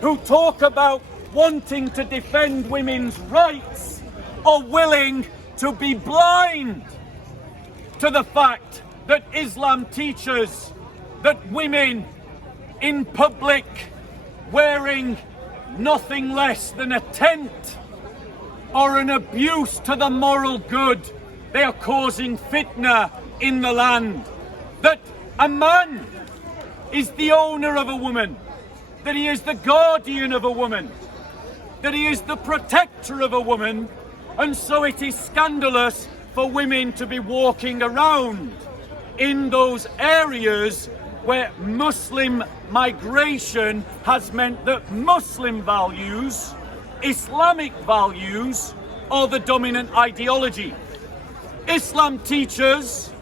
who talk about wanting to defend women's rights are willing to be blind to the fact that Islam teaches that women in public wearing nothing less than a tent are an abuse to the moral good. They are causing fitna in the land. That a man is the owner of a woman, that he is the guardian of a woman, that he is the protector of a woman, and so it is scandalous for women to be walking around in those areas where Muslim migration has meant that Muslim values, Islamic values, are the dominant ideology. Islam teaches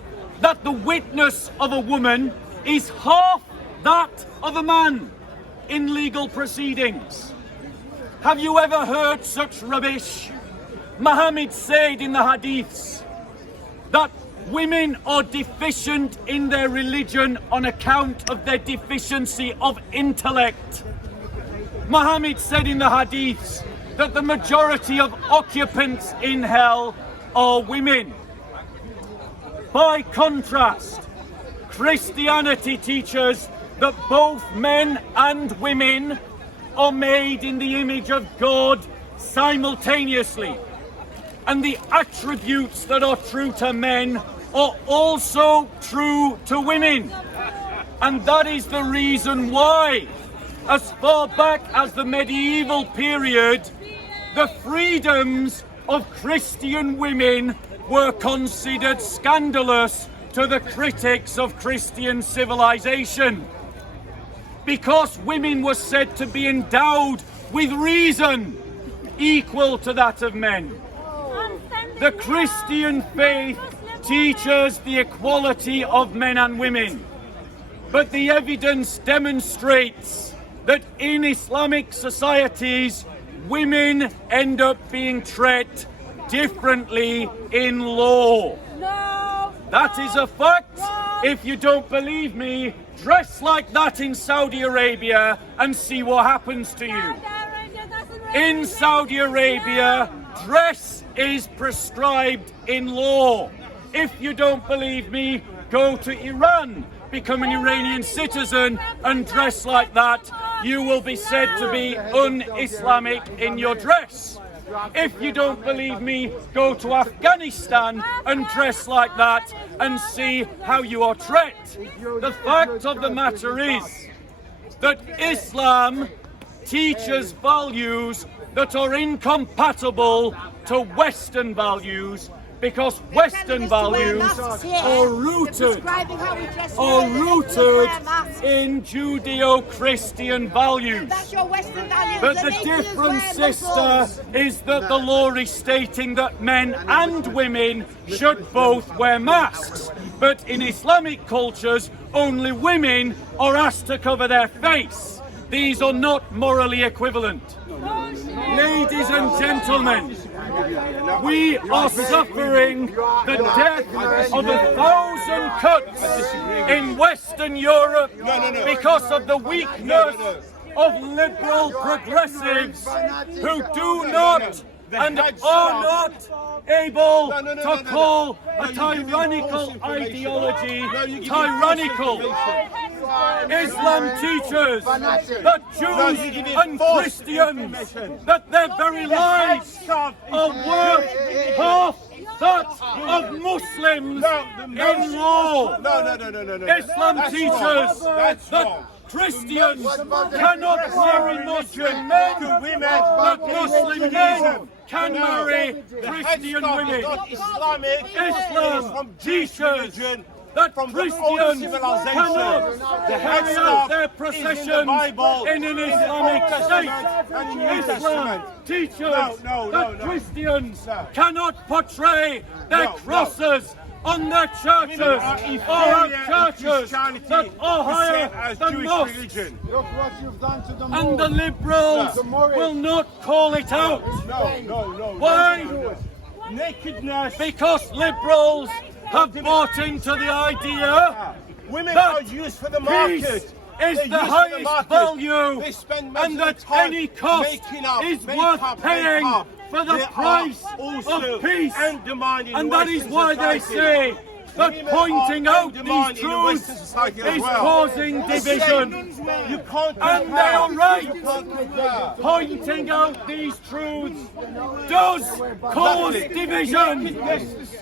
that the witness of a woman is half that of a man in legal proceedings. Have you ever heard such rubbish? Muhammad said in the hadiths that women are deficient in their religion on account of their deficiency of intellect. Muhammad said in the hadiths that the majority of occupants in hell are women. By contrast, Christianity teaches that both men and women are made in the image of God simultaneously, and the attributes that are true to men are also true to women. And that is the reason why, as far back as the medieval period, the freedoms of Christian women were considered scandalous to the critics of Christian civilization, because women were said to be endowed with reason equal to that of men. The Christian faith teaches the equality of men and women, but the evidence demonstrates that in Islamic societies, women end up being treated differently in law. That is a fact. If you don't believe me, dress like that in Saudi Arabia and see what happens to you. In Saudi Arabia, dress is prescribed in law. If you don't believe me, go to Iran, become an Iranian citizen and dress like that. You will be said to be un-Islamic in your dress. If you don't believe me, go to Afghanistan and dress like that and see how you are treated. The fact of the matter is that Islam teaches values that are incompatible to Western values, because Western values are rooted in Judeo-Christian values. But the difference, sister, is that the law is stating that men and women should both wear masks. But in Islamic cultures, only women are asked to cover their face. These are not morally equivalent. Ladies and gentlemen, we are suffering the death of 1,000 cuts in Western Europe because of the weakness of liberal progressives who do not and are not able to call a tyrannical ideology tyrannical. Islam teaches that Jews and Christians, that their very lives are worth half that of Muslims in law. Islam teaches that Christians cannot marry Muslim men, but Muslim men can marry Christian women. Islam teaches that Christians cannot carry out their processions in an Islamic state. Islam teaches that Christians cannot portray their crosses on their churches or have churches that are higher than mosques. Look what you've done to the And the liberals will not call it out. Why? Nakedness. Because liberals have bought into the idea Women that are used for the market. is the highest value, and that any cost is worth paying for the price of peace. And that is why they say that pointing out these truths is causing division. And they are right. Pointing out these truths does cause division.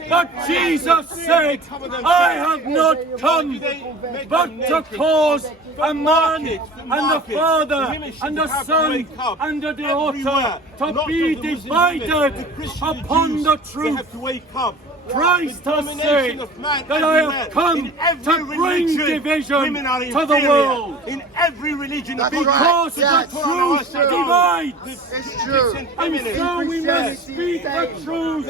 But Jesus said, I have not come but to cause a man and a father and a son and a daughter to be divided upon the truth. Christ has said that I have come to bring division to the world. In every religion, because the truth divides. It's true. And so we must speak the truth,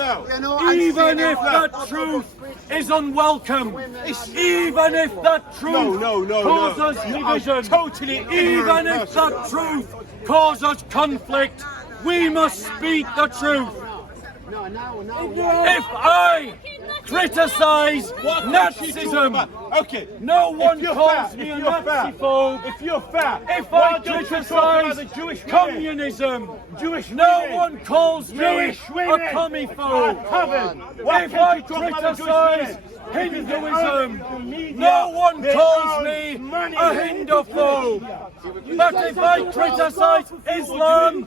even if that truth is unwelcome, even if that truth causes division, even if that truth causes conflict. We must speak the truth. If I criticize Nazism, no one calls me a Nazi-phobe. If I criticize communism, no one calls me a commie-phobe. If I criticize Hinduism, no one calls me a Hindu-phobe. But if I criticize Islam,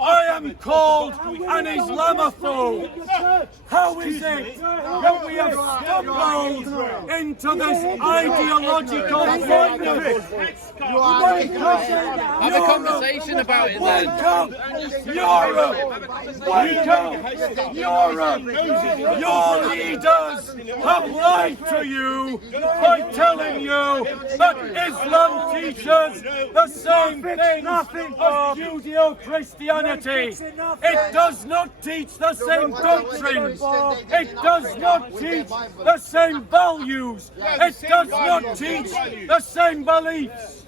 I am called an Islamophobe. How is it that we have stumbled into this ideological blindness? Have a conversation about it then. Wake up, Europe! Your leaders have lied to you by telling you that Islam teaches the same thing as Judeo-Christianity. It does not teach the same doctrines. It does not teach the same values. It does not teach the same beliefs.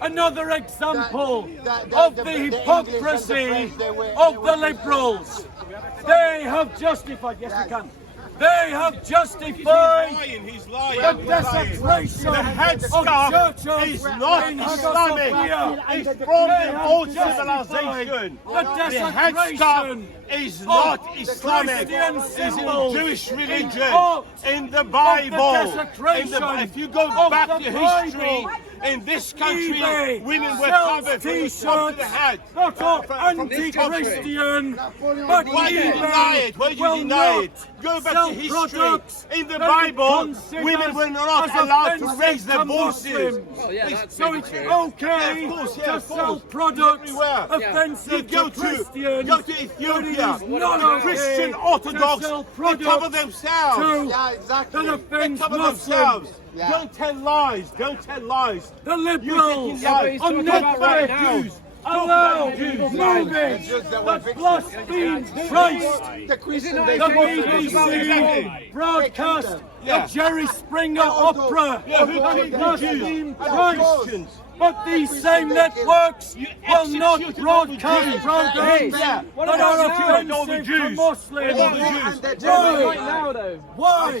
Another example of the hypocrisy of the liberals. They have justified, yes we can. They have justified the desecration of churches is not in Islamic. Hagia It's from They the have old justified civilization. the The headscarf desecration is not of Islamic. Christian It's in symbols Jewish religion, of in the Bible. desecration If you go of back the to history, Bible. in this country, eBay women were sells covered from the t-shirts top to the head. that are From this country. anti-Christian, but Why do you deny it? Why do you will deny it? not Go back sell to history. products In the that it Bible, considers women were not as allowed to offensive raise their to voices. Muslims. Oh, yeah, that's So maybe it's true. okay Of course, to of sell course. products Everywhere. offensive You to Christians. go to but it Ethiopia, is not okay Christian to Orthodox, sell they products cover themselves. that They offends cover Muslims. themselves. Don't tell lies. Don't tell lies. The liberals Yeah, but he's on talking about right now. Netflix allow movies that blaspheme Christ. The BBC broadcast the Jerry Springer opera that blaspheme Christ. But these same networks will not broadcast programs that are offensive to Muslims. Why?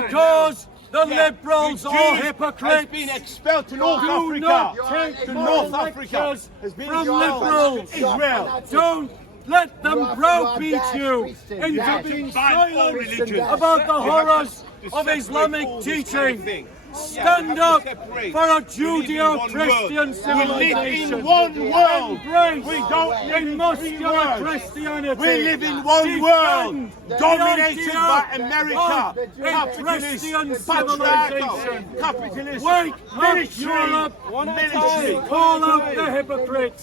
Because the liberals are has hypocrites. been expelled to North Do Africa. not take To moral North Africa. lectures Has been from expelled. liberals. Israel. Don't let them browbeat you into being silent about the horrors of Islamic teaching. Stand up for a Judeo-Christian We civilization. live in one world. Embrace We don't live in muscular three worlds. Christianity. We live in one world, Defend dominated the by idea America, of a Christian patriarchal, civilization. capitalist, Wake up, military, Europe! military. Call out the hypocrites!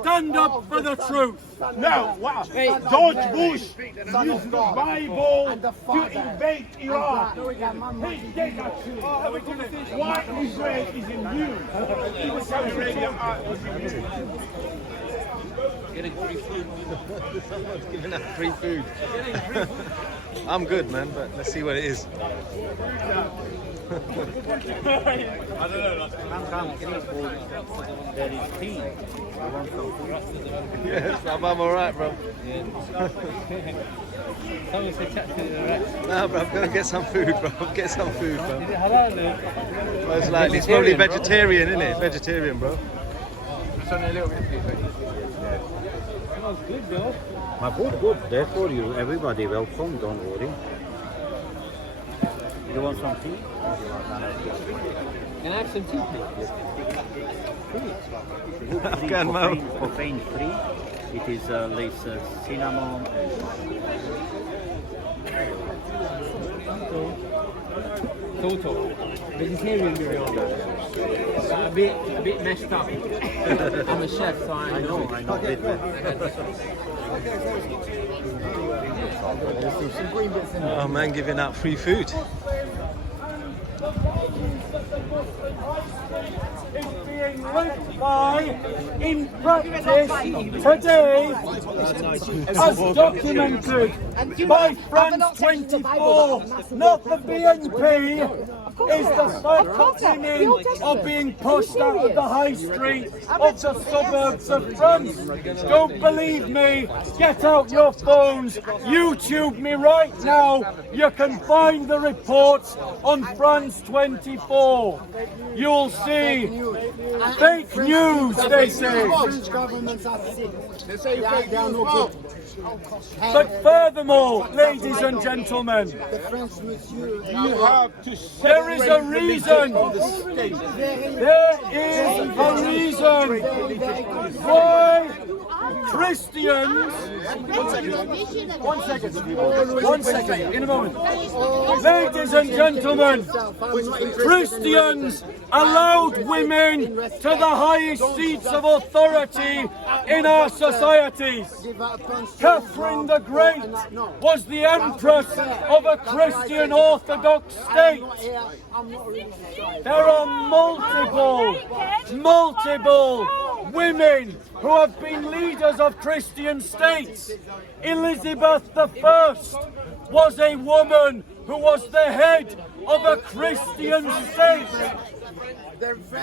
Stand up for the truth! No, wow. George Bush used the Bible to invade Iraq. He's dead actually. Why Israel is in you? Saudi Arabia is in you. Getting free food. Someone's giving out free food. I'm good, man, but let's see what it is. Yes, I'm alright, bro. Someone said chat to the rest. No, bro, go and get some food, bro. Get some food, bro. Is it halal then? Most likely. It's probably vegetarian, isn't it? Vegetarian, bro. Smells good though. My good, there for you. Everybody welcome, don't worry. You want some tea? Can I have some tea, please? Afghan Mo. Coffee free. It is less cinnamon. Toto. Vegetarian biryani. A bit messed up. I'm a chef, so I know. Bit better. Oh, man, giving out free food. Is being lived by in practice today, as documented by France 24, not the BNP, is the fact that women are being pushed out of the high street of the suburbs of France. Don't believe me? Get out your phones, YouTube me right now. You can find the reports on France 24. You'll see fake news, they say. French governments are sick. They say they are no good. But furthermore, ladies and gentlemen, The French monsieur, You have to there is a reason. the state. There is a reason why Christians. One second, in a moment. Ladies and gentlemen, Christians allowed women to the highest seats of authority in our societies. Catherine the Great was the empress of a Christian Orthodox state. There are multiple women who have been leaders of Christian states. Elizabeth I was a woman who was the head of a Christian state.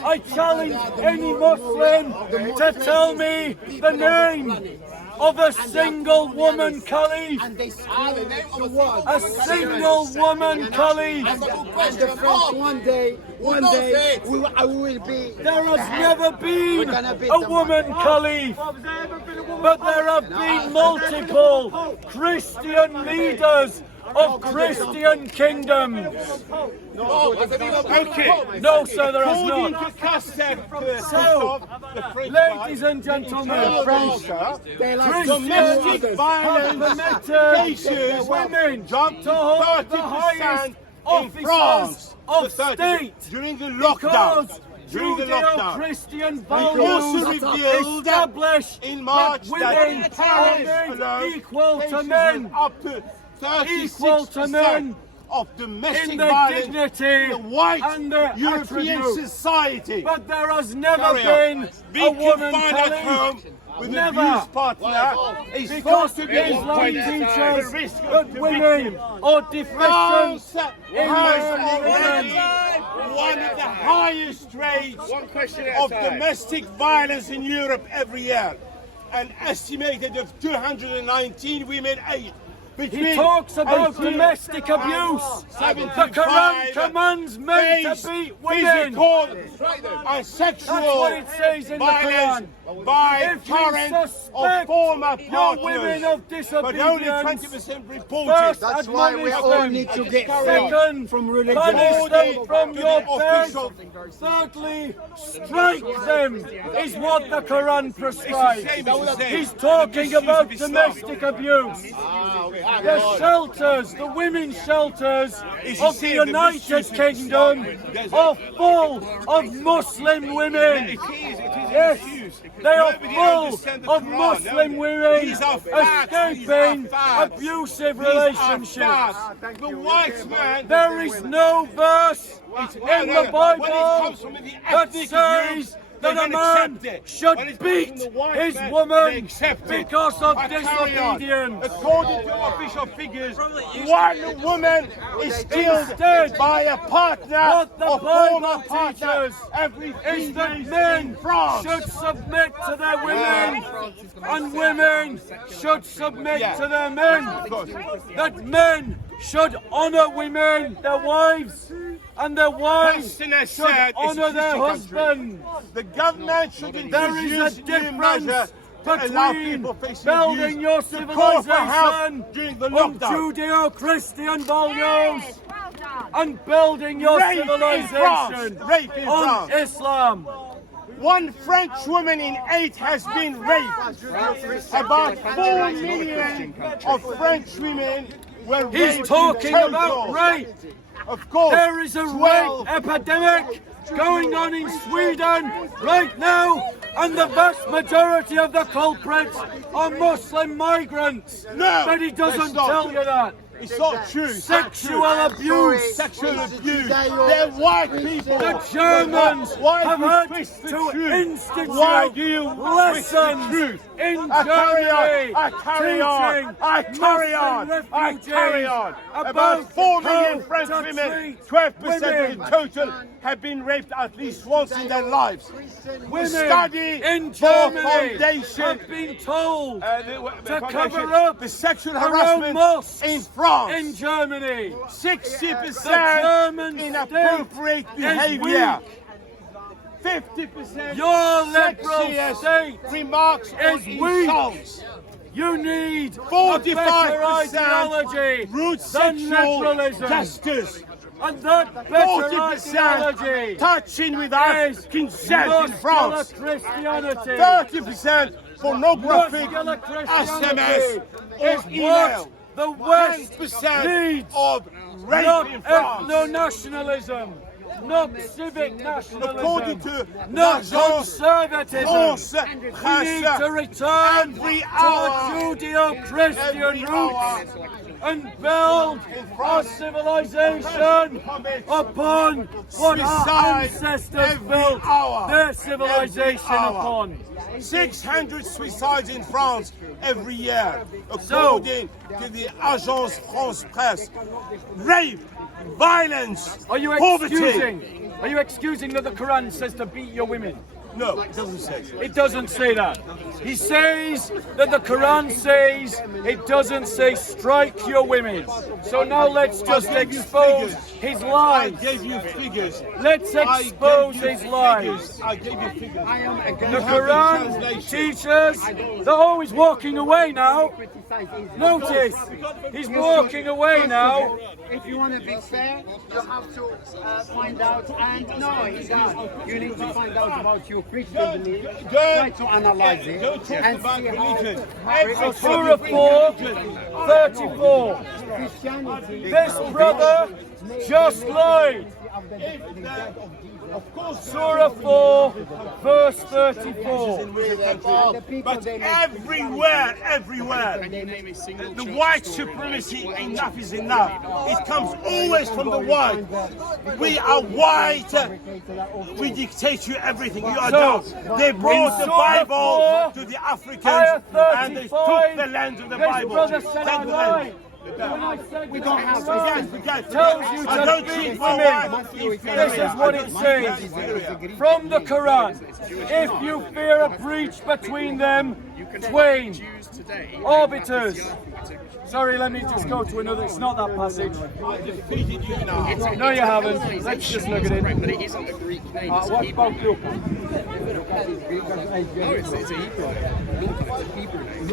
I challenge any Muslim to tell me the name of a single woman caliph. A single woman caliph. one day, I will be. There has never been a woman caliph, but there have been multiple Christian leaders of Christian kingdoms. Okay. No, sir, there has According not. to Cassette, So, ladies and gentlemen, domestic violence cases women jumped to hold the 30% highest in offices France of 30% state during the lockdown. because During the lockdown. Judeo-Christian It also values revealed established in March that that women in Paris are alone, equal to cases men. went up to 36% of domestic in their violence dignity in the white and their European attributes. society. But there has never Carry on. been Being a woman confined at caliph. home with Never. an abuse partner is Because thought to be Islam the teaches risk that of the women victim. are deficient France in has their already religion. one of the highest rates One question at a of time. domestic violence in Europe every year. An estimated of 219 women aged He between talks about 18 domestic and abuse. The 75 Quran commands men to faced beat women. physical and That's what sexual it says in the violence Quran. by If you current or suspect former your women partners, of but only disobedience, 20% reported. first That's why we admonish all them. need to get Second, from religion. banish them from To your the bed. official- Thirdly, strike them is what the Quran prescribes. It's the same. He's talking This about used to be domestic abuse. The shelters, the women's shelters It's of the the same, the United misuse of Islam. Kingdom are full of Muslim women. It is Yes, misuse. they are Nobody full understands the of Quran, Muslim no? women These are facts, escaping these are facts. abusive These are relationships. facts. The white man. There is no verse in the When it Bible comes from the that ethnic says that a don't man accept it. should When it's beat from the white his man, woman they accept it. because of I carry on. disobedience. According to official figures, one woman is killed Instead, by a partner what the or former Bible partner teaches every 3 is that days men in France. should submit to their women and women should submit to their men. That men should honour women, their wives, and their wives Person has should said it's a honour their Christian country. husbands. The government should There introduce is a new measure difference to allow between people facing building abuse your to call for help civilization during the on lockdown. Judeo-Christian values and building your Rape in civilization France. Rape in on France. Islam. One French woman in 8 has been raped. About 4 million of French women were raped. He's talking in about total. rape. Of course, There is a 12 rape epidemic going on in Sweden right now, and the vast majority of the culprits are Muslim migrants. No, But he doesn't that's not tell true. you that. It's not true. Sexual abuse. Sexual abuse. They're white people. The Germans Why have do you had twist the to truth? institute Why do you twist the lessons truth? in I carry on. Germany I carry on. teaching I carry on. Muslim I carry refugees on. about About 4 million how French to women, treat 12% of women. the total, have been raped at least once in their lives. Women study in for Germany foundation. have been told The to cover up the sexual their own harassment mosques in France. in Germany. 60% German inappropriate state is behavior. 50% Your liberal sexiest state remarks on is weak. insults. You need a 45% better ideology rude than sexual liberalism. gestures. And that better 40% ideology touching without is consent in muscular France. Christianity. 30% pornographic Muscular SMS Christianity or is email. what the West 10% needs. of rape Not in France. ethno-nationalism, not civic nationalism, According to not l'Agence conservatism. France We need Presse, to return every to hour, our Judeo-Christian every hour, roots and build our civilization upon what our Suicide ancestors every built hour, their civilization every hour. upon. 600 suicides in France every year, according to the Agence France Presse. Rape, violence, Are you poverty. excusing that the Quran says to beat your women? No, it doesn't say. It doesn't say that. He says that the Quran says it doesn't say strike your women. So now let's just expose his I lies. gave you figures. Let's I expose gave you his lies. figures. I gave you figures. The Quran teaches that, oh, he's walking away now. Notice, he's walking away now. If you want to be fair, you have to find out. And no, he's not. You need to find out about your Christian belief. Try to analyze it Don't talk and about see religion. how Surah 4, 34. Christianity. This brother just lied. Of course, Surah 4, verse 34. but everywhere, the white supremacy, enough is enough. It comes always from the white. We are white. We dictate you everything. You are not. They brought the Bible to the Africans and they took the land of the This Bible. brother said I Take the lied. land. We don't have Forget. Tells you I to don't beat treat my women. wife This is what it says from the Quran. If you fear a breach between them, twain, arbiters. Sorry, let me just go to another. It's not that passage. I defeated you now. No, you haven't. Let's just look at it. But it isn't a Greek name. It's a What Hebrew. about Luca? No, it's a Hebrew name. Luca, it's a Hebrew name.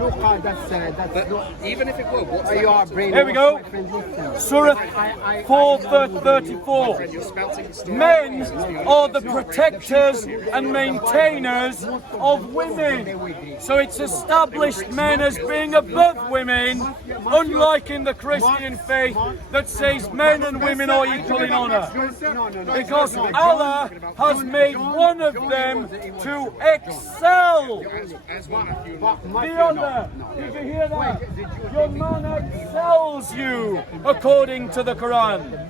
Luca, that's Even if it were, what's you are that? brain. Here we go. Surah 4, 34. You're spouting the story. Men are the protectors and maintainers of women. So it's established men as being above women, unlike in the Christian faith that says men and women are equal in honor. Because Allah has made one of them to excel the other. Did you hear that? Your man excels you according to the Quran.